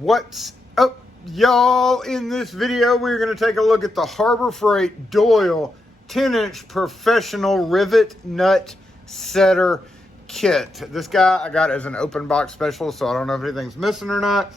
What's up, y'all? In this video, we're going to take a look at the Harbor Freight Doyle 10-inch professional rivet nut setter kit. This guy I got as an open box specialist, so I don't know if anything's missing or not.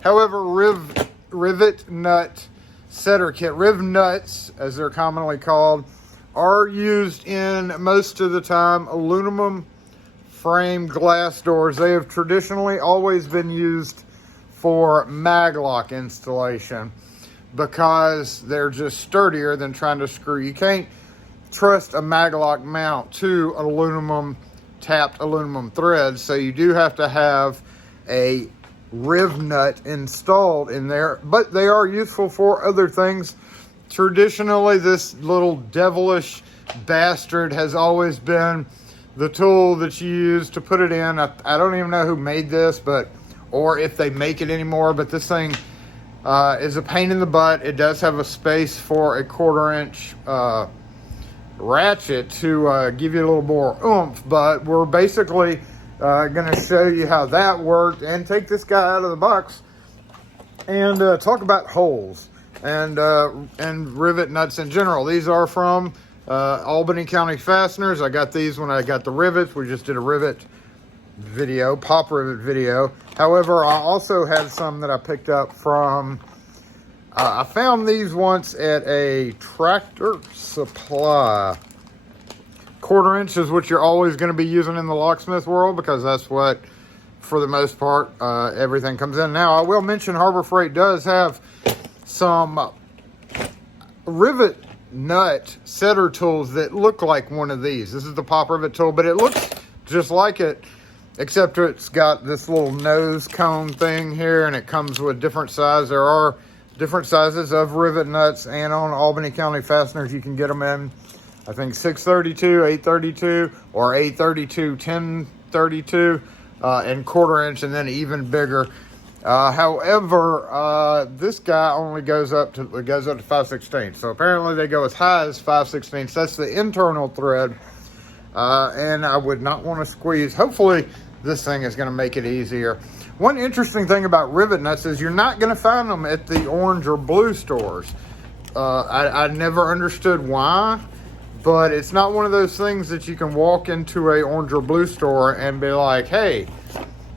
However, rivet nut setter kit, RivNuts, as they're commonly called, are used in, most of the time, aluminum frame glass doors. They have traditionally always been used for maglock installation because they're just sturdier than trying to screw. You can't trust a maglock mount to tapped aluminum thread, so you do have to have a riv nut installed in there, but they are useful for other things. Traditionally, this little devilish bastard has always been the tool that you use to put it in. I don't even know who made this, or if they make it anymore, but this thing is a pain in the butt. It does have a space for a 1/4 inch ratchet to give you a little more oomph, but we're basically going to show you how that worked and take this guy out of the box and talk about holes and rivet nuts in general. These are from Albany County Fasteners. I got these when I got the rivets. We just did a rivet video, pop rivet video. However, I also had some that I picked up from I found these once at a Tractor Supply. 1/4 inch is what you're always going to be using in the locksmith world, because that's what, for the most part, everything comes in. Now, I will mention Harbor Freight does have some rivet nut setter tools that look like one of these. This is the pop rivet tool, but it looks just like it, except it's got this little nose cone thing here, and it comes with different size. There are different sizes of rivet nuts, and on Albany County Fasteners, you can get them in, I think, 632, 832, or 832, 1032, and 1/4 inch, and then even bigger. However, this guy only goes up to 5/16. So apparently they go as high as 5/16. That's the internal thread, and I would not want to squeeze. Hopefully, this thing is going to make it easier. One interesting thing about rivet nuts is you're not going to find them at the orange or blue stores. I never understood why, but it's not one of those things that you can walk into a orange or blue store and be like, hey,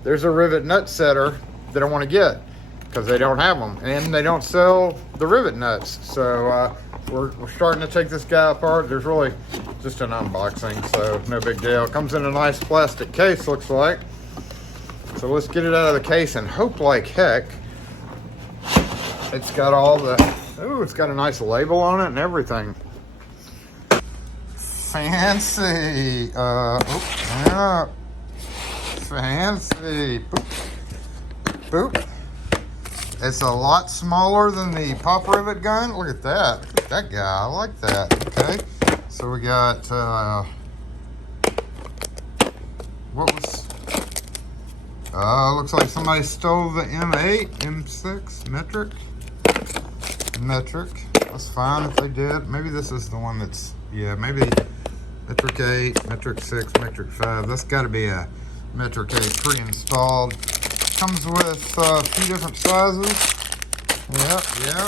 there's a rivet nut setter that I want to get, because they don't have them, and they don't sell the rivet nuts. So we're starting to take this guy apart. There's really just an unboxing, so no big deal. It comes in a nice plastic case, looks like. So let's get it out of the case and hope like heck it's got all the, it's got a nice label on it and everything. Fancy. Yeah. Fancy. Boop. Boop. It's a lot smaller than the pop rivet gun. Look at that. Look at that guy. I like that. Okay. So we got, what was, looks like somebody stole the M8, M6, metric. That's fine if they did. Maybe this is the one that's, yeah, maybe metric 8, metric 6, metric 5. That's got to be a metric 8 pre-installed. Comes with a few different sizes. Yeah,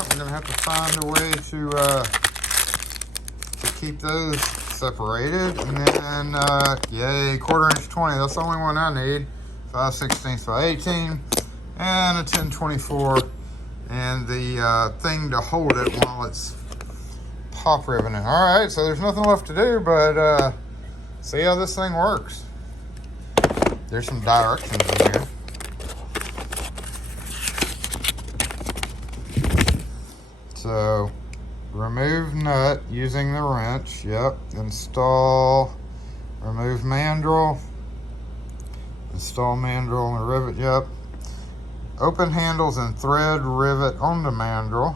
we're gonna have to find a way to keep those separated. And then, yay, 1/4 inch 20. That's the only one I need. 5/16 by 18, and a 1024, and the thing to hold it while it's pop riveting. All right, so there's nothing left to do but see how this thing works. There's some directions in here. So, remove nut using the wrench. Yep. Install. Remove mandrel. Install mandrel and rivet. Yep. Open handles and thread rivet on the mandrel.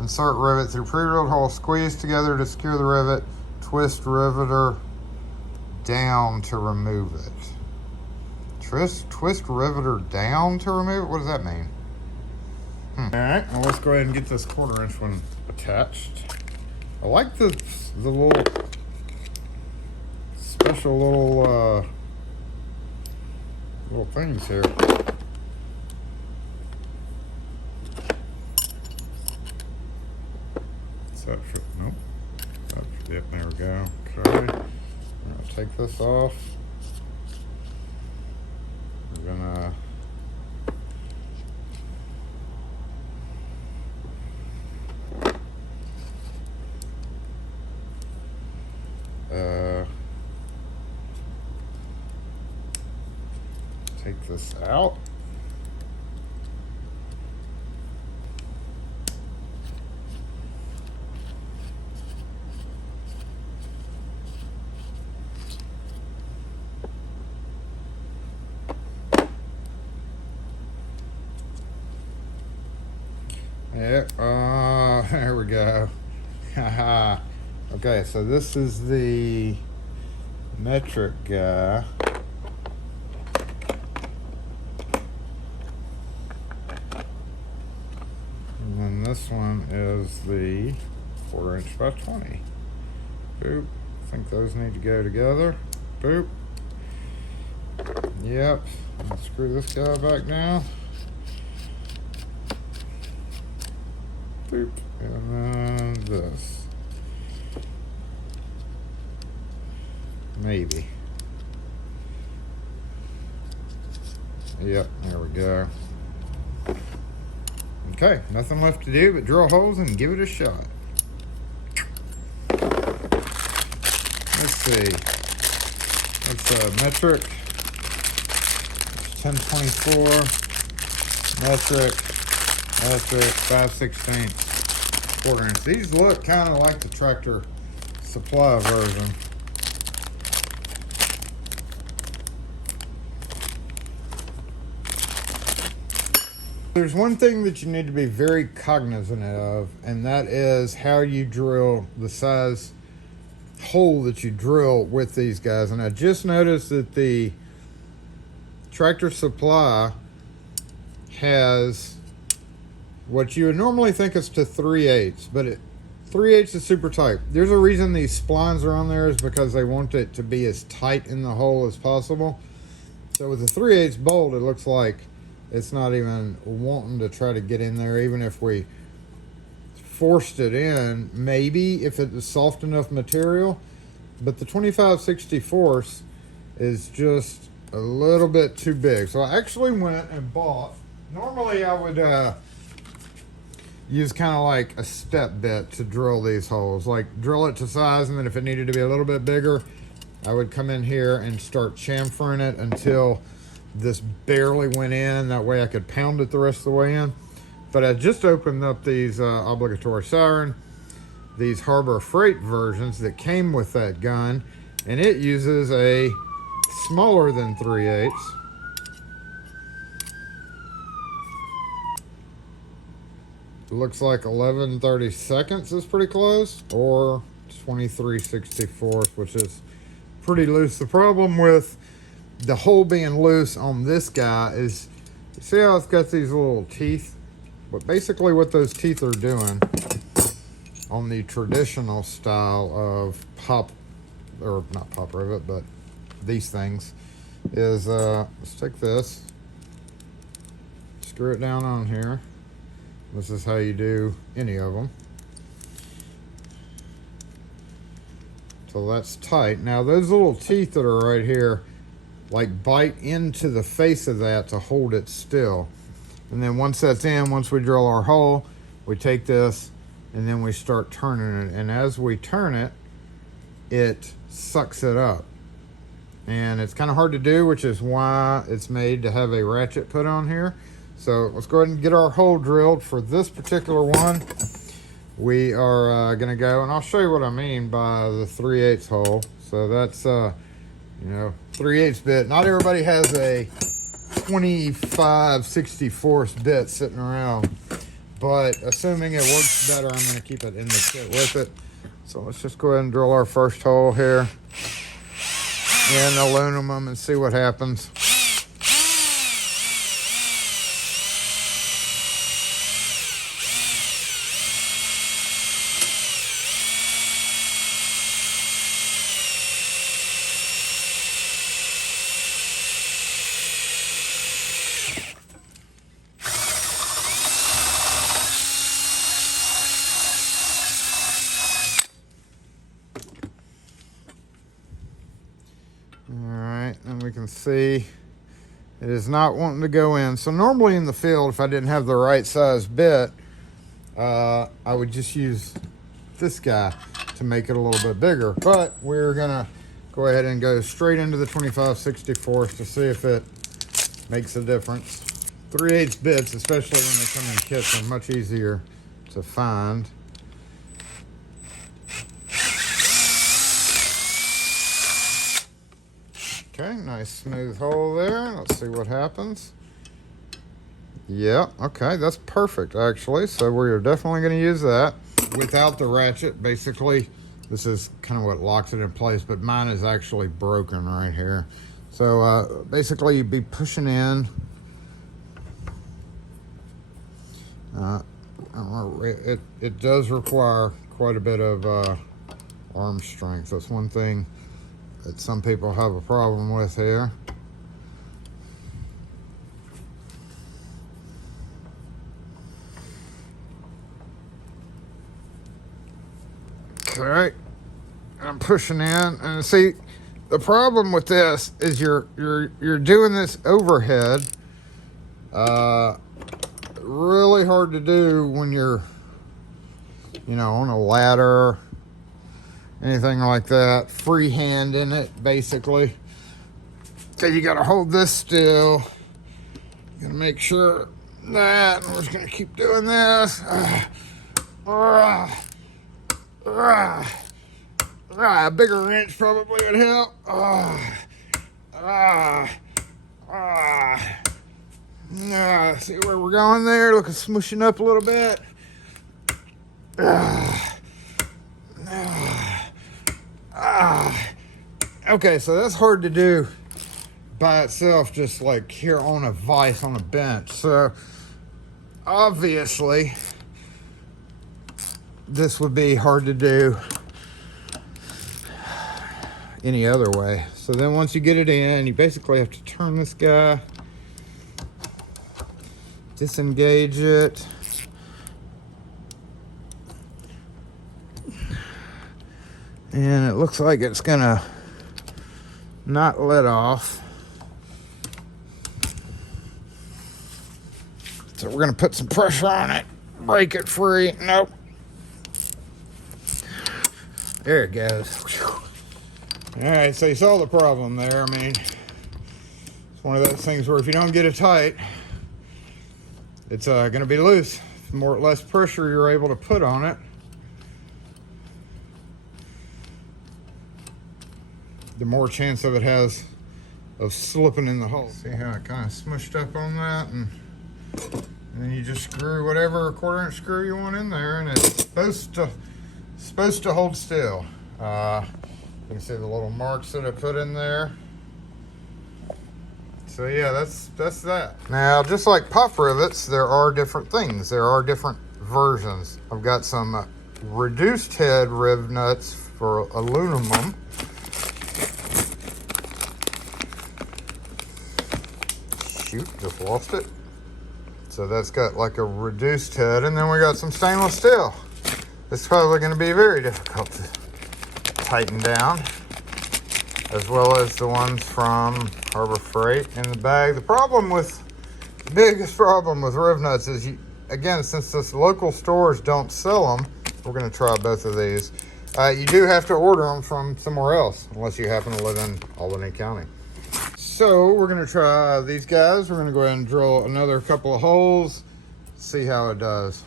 Insert rivet through pre-drilled hole. Squeeze together to secure the rivet. Twist riveter down to remove it. Twist riveter down to remove it? What does that mean? Alright, well, let's go ahead and get this 1/4 inch one attached. I like the little special little things here. that fit? Nope. Yep, there we go. Okay. We're gonna take this off. We're gonna take this out. Yeah, there we go. Haha. Okay, so this is the metric guy. And then this one is the 1/4 inch by 20. Boop. I think those need to go together. Boop. Yep. Let's screw this guy back down. Boop. And then this. Maybe. Yep, there we go. Okay, nothing left to do but drill holes and give it a shot. Let's see. That's a metric. 1024. Metric. 5/16. 1/4 inch. These look kind of like the Tractor Supply version. There's one thing that you need to be very cognizant of, and that is how you drill, the size hole that you drill with these guys. And I just noticed that the Tractor Supply has what you would normally think is to 3/8, but 3/8 is super tight. There's a reason these splines are on there, is because they want it to be as tight in the hole as possible. So with the 3/8 bolt, it looks like it's not even wanting to try to get in there, even if we forced it in, maybe if it was soft enough material. But the 25/64 is just a little bit too big. So I actually went and bought, normally I would use kind of like a step bit to drill these holes, like drill it to size, and then if it needed to be a little bit bigger, I would come in here and start chamfering it until this barely went in. That way I could pound it the rest of the way in. But I just opened up these obligatory siren, these Harbor Freight versions that came with that gun, and it uses a smaller than 3/8. It looks like 11/32 is pretty close, or 23/64, which is pretty loose. The problem with the hole being loose on this guy is, you see how it's got these little teeth? But basically what those teeth are doing on the traditional style of not pop rivet, but these things, is let's take this, screw it down on here. This is how you do any of them. So that's tight. Now those little teeth that are right here, like bite into the face of that to hold it still. And then once that's in, once we drill our hole, we take this and then we start turning it. And as we turn it, it sucks it up. And it's kind of hard to do, which is why it's made to have a ratchet put on here. So let's go ahead and get our hole drilled for this particular one. We are gonna go, and I'll show you what I mean by the 3/8 hole. So that's, 3/8 bit. Not everybody has a 25/64 bit sitting around, but assuming it works better, I'm gonna keep it in the kit with it. So let's just go ahead and drill our first hole here in aluminum and see what happens. can see it is not wanting to go in. So normally in the field, if I didn't have the right size bit, I would just use this guy to make it a little bit bigger. But we're gonna go ahead and go straight into the 25/64 to see if it makes a difference. 3/8 bits, especially when they come in kits, are much easier to find. Okay, nice smooth hole there. Let's see what happens. Yeah, okay, that's perfect actually. So we're definitely going to use that without the ratchet. Basically, this is kind of what locks it in place, but mine is actually broken right here. So basically you'd be pushing in. It does require quite a bit of arm strength. That's one thing that some people have a problem with here. Okay, I'm pushing in, and see, the problem with this is you're doing this overhead. Really hard to do when you're, you know, on a ladder, anything like that, freehand in it, basically. So you got to hold this still. You got to make sure that, and we're just going to keep doing this. A bigger wrench probably would help. See where we're going there? Look, it's smushing up a little bit. Okay, so that's hard to do by itself, just like here on a vise on a bench. So obviously this would be hard to do any other way. So then once you get it in, you basically have to turn this guy, disengage it, and it looks like it's gonna not let off. So we're gonna put some pressure on it, break it free. Nope. There it goes. All right, so you saw the problem there. I mean, it's one of those things where if you don't get it tight, it's going to be loose. The less pressure you're able to put on it, the more chance of it has of slipping in the hole. See how it kind of smushed up on that, and then you just screw whatever 1/4" screw you want in there, and it's supposed to hold still. You can see the little marks that I put in there. So yeah, that's that. Now, just like pop rivets, there are different things. There are different versions. I've got some reduced head RivNuts for aluminum. Shoot, just lost it. So that's got like a reduced head, and then we got some stainless steel. It's probably going to be very difficult to tighten down, as well as the ones from Harbor Freight in the bag. The biggest problem with RivNuts is, again, since the local stores don't sell them, we're going to try both of these. You do have to order them from somewhere else, unless you happen to live in Albany County. So we're going to try these guys. We're going to go ahead and drill another couple of holes, see how it does.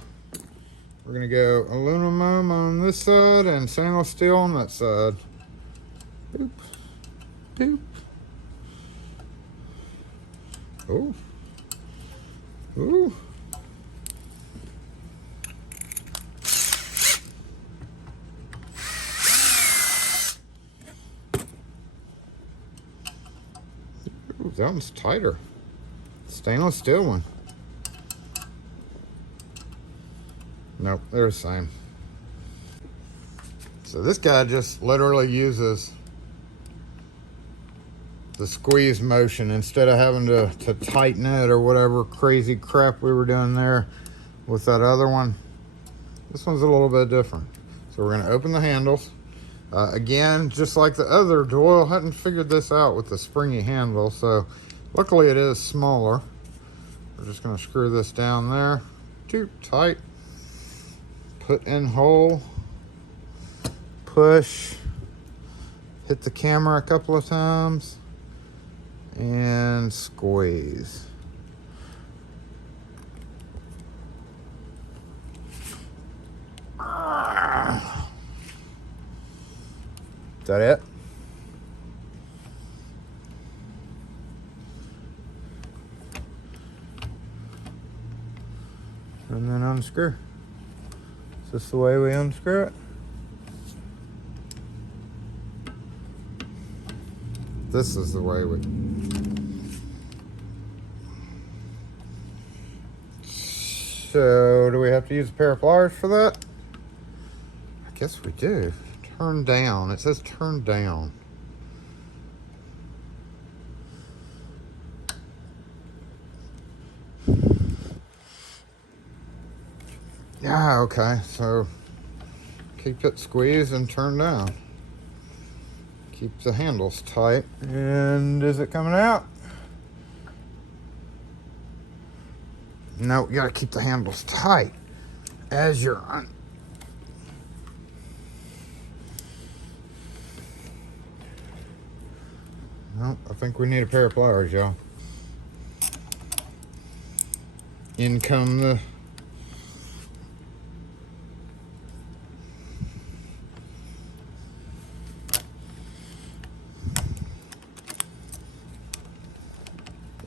We're going to go aluminum on this side and stainless steel on that side. Boop. Boop. Oh. Ooh. Ooh, that one's tighter. Stainless steel one. Nope, they're the same. So this guy just literally uses the squeeze motion instead of having to tighten it or whatever crazy crap we were doing there with that other one. This one's a little bit different. So we're going to open the handles. Again, just like the other, Doyle hadn't figured this out with the springy handle, so luckily it is smaller. We're just going to screw this down there. Too tight. Put in hole. Push. Hit the camera a couple of times. And squeeze. Is that it? And then unscrew. Is this the way we unscrew it? This is the way we... So, do we have to use a pair of pliers for that? I guess we do. Turn down. It says turn down. Yeah, okay. So, keep it squeezed and turn down. Keep the handles tight. And is it coming out? No, you gotta keep the handles tight as you're on. No, I think we need a pair of pliers, y'all. In come the...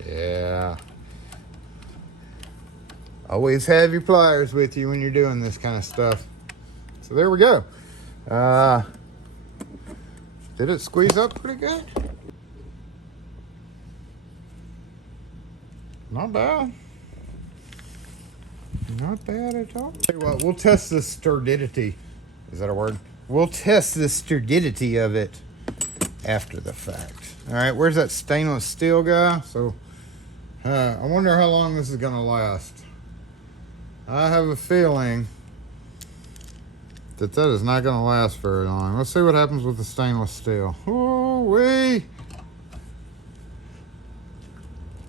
Yeah. Always have your pliers with you when you're doing this kind of stuff. So there we go. Did it squeeze up pretty good? Not bad. Not bad at all. Tell you what, we'll test the sturdidity. Is that a word? We'll test the sturdidity of it after the fact. All right, where's that stainless steel guy? So, I wonder how long this is gonna last. I have a feeling that is not gonna last very long. Let's see what happens with the stainless steel. Ooh-wee!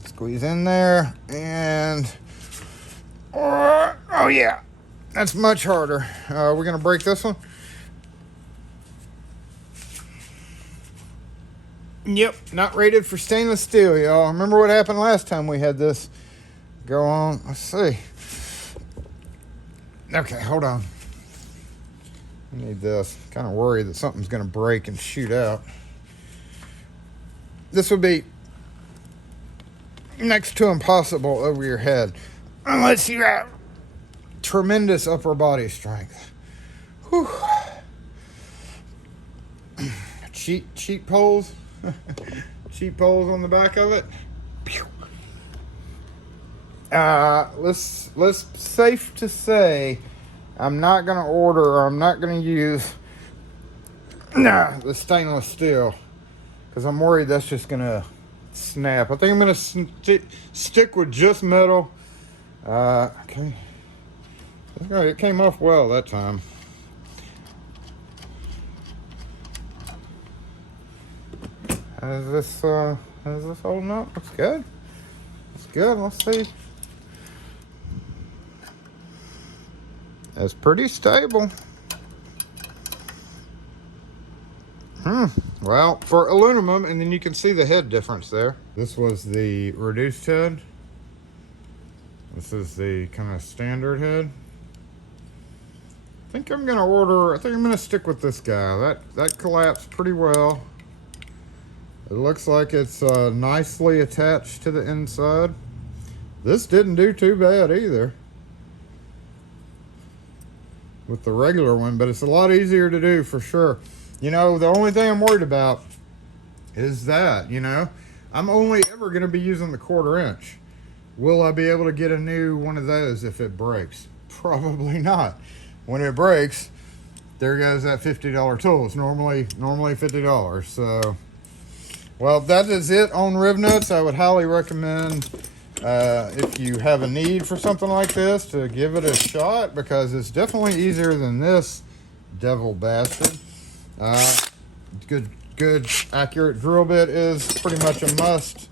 Squeeze in there, and oh yeah, that's much harder. We're gonna break this one. Yep, not rated for stainless steel, y'all. Remember what happened last time we had this go on? Let's see. Okay, hold on. I need this. Kind of worried that something's gonna break and shoot out. This would be next to impossible over your head unless you have tremendous upper body strength. Whew. Cheap poles. Cheap poles on the back of it. Let's safe to say I'm not gonna order, or I'm not gonna use the stainless steel because I'm worried that's just gonna snap. I think I'm gonna stick with just metal. Okay, it came off well that time. How's this holding up? Looks good. It's good. Let's see. It's pretty stable. Well, for aluminum, and then you can see the head difference there. This was the reduced head. This is the kind of standard head. I think I'm gonna stick with this guy. That collapsed pretty well. It looks like it's nicely attached to the inside. This didn't do too bad either with the regular one, but it's a lot easier to do for sure. You know, the only thing I'm worried about is that, you know, I'm only ever going to be using the 1/4 inch. Will I be able to get a new one of those if it breaks? Probably not. When it breaks, there goes that $50 tool. It's normally $50. So, well, that is it on RivNuts. I would highly recommend, if you have a need for something like this, to give it a shot, because it's definitely easier than this devil bastard. Good accurate drill bit is pretty much a must.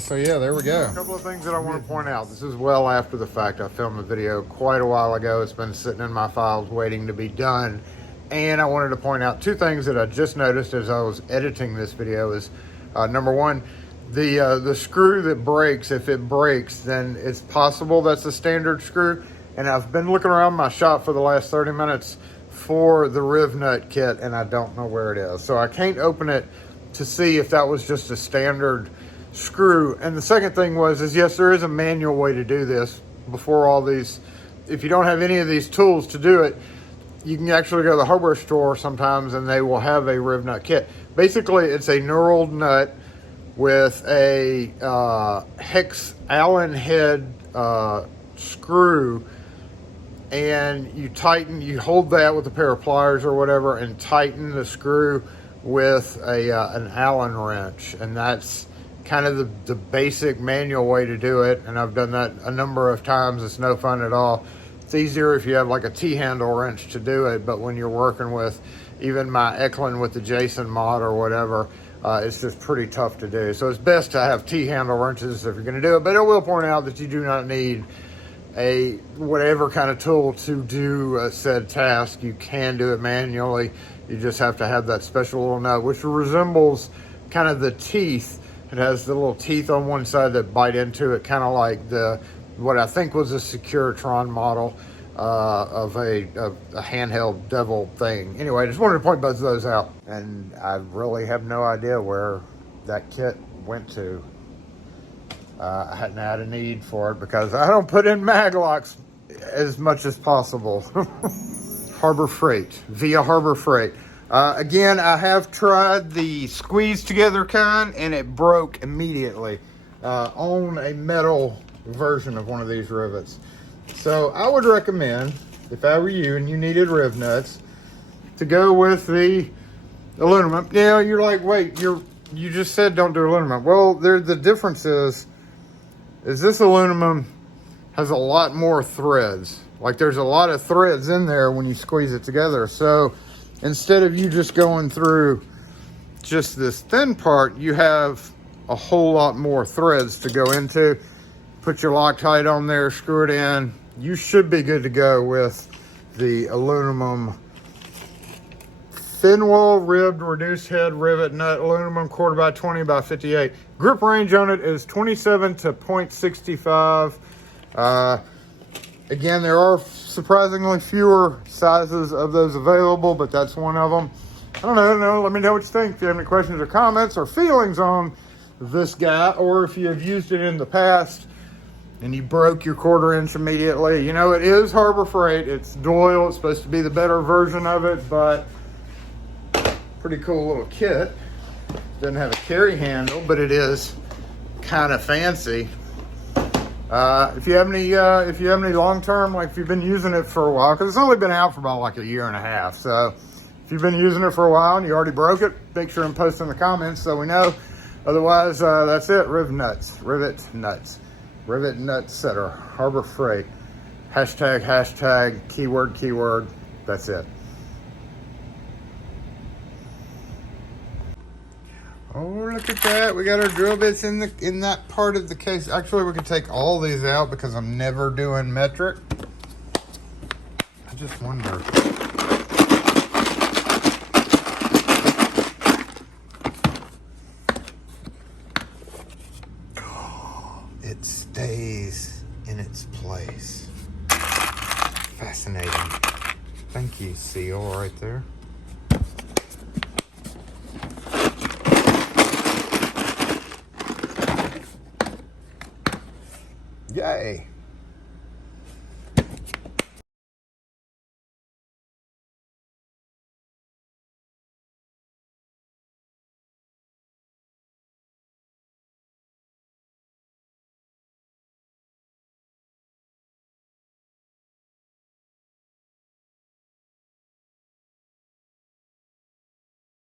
So yeah, there we go. A couple of things that I want to point out. This is well after the fact. I filmed the video quite a while ago. It's been sitting in my files waiting to be done. And I wanted to point out two things that I just noticed as I was editing this video is, number one, the screw that breaks, if it breaks, then it's possible that's a standard screw. And I've been looking around my shop for the last 30 minutes for the RivNut kit, and I don't know where it is. So I can't open it to see if that was just a standard screw. And the second thing is yes, there is a manual way to do this before all these. If you don't have any of these tools to do it, you can actually go to the hardware store sometimes and they will have a RivNut kit. Basically, it's a knurled nut with a Allen head screw, and you hold that with a pair of pliers or whatever and tighten the screw with an Allen wrench. And that's kind of the basic manual way to do it. And I've done that a number of times. It's no fun at all. It's easier if you have like a T-handle wrench to do it, but when you're working with even my Eklund with the Jason mod or whatever, it's just pretty tough to do. So it's best to have T-handle wrenches if you're going to do it. But I will point out that you do not need a whatever kind of tool to do said task. You can do it manually. You just have to have that special little nut, which resembles kind of the teeth. It has the little teeth on one side that bite into it, kind of like what I think was a Securitron model of a handheld devil thing. Anyway, I just wanted to point both of those out. And I really have no idea where that kit went to. I hadn't had a need for it because I don't put in maglocks as much as possible. Harbor Freight, via Harbor Freight. Again, I have tried the squeeze together kind and it broke immediately on a metal version of one of these rivets. So I would recommend, if I were you and you needed RivNuts, to go with the aluminum. Yeah, you're like, wait, you just said don't do aluminum. Well, the difference is this aluminum has a lot more threads. Like there's a lot of threads in there when you squeeze it together. So instead of you just going through just this thin part, you have a whole lot more threads to go into. Put your Loctite on there, screw it in. You should be good to go with the aluminum thin wall ribbed reduced head rivet nut aluminum 1/4 x 20 x 58. Grip range on it is 27 to 0.65. Again, there are surprisingly fewer sizes of those available, but that's one of them. I don't know, let me know what you think. If you have any questions or comments or feelings on this guy, or if you have used it in the past and you broke your 1/4 inch immediately. You know, it is Harbor Freight. It's Doyle. It's supposed to be the better version of it, but pretty cool little kit. Doesn't have a carry handle, but it is kind of fancy. If you have any long-term, like if you've been using it for a while, because it's only been out for about like a year and a half. So if you've been using it for a while and you already broke it, make sure and post in the comments so we know. Otherwise, that's it. RivNuts, Rivet Nuts, Rivet Nuts Setter, Harbor Freight. Hashtag, keyword. That's it. Oh, look at that. We got our drill bits in that part of the case. Actually, we could take all these out because I'm never doing metric. I just wonder. It stays in its place. Fascinating. Thank you, seal, right there. Yay.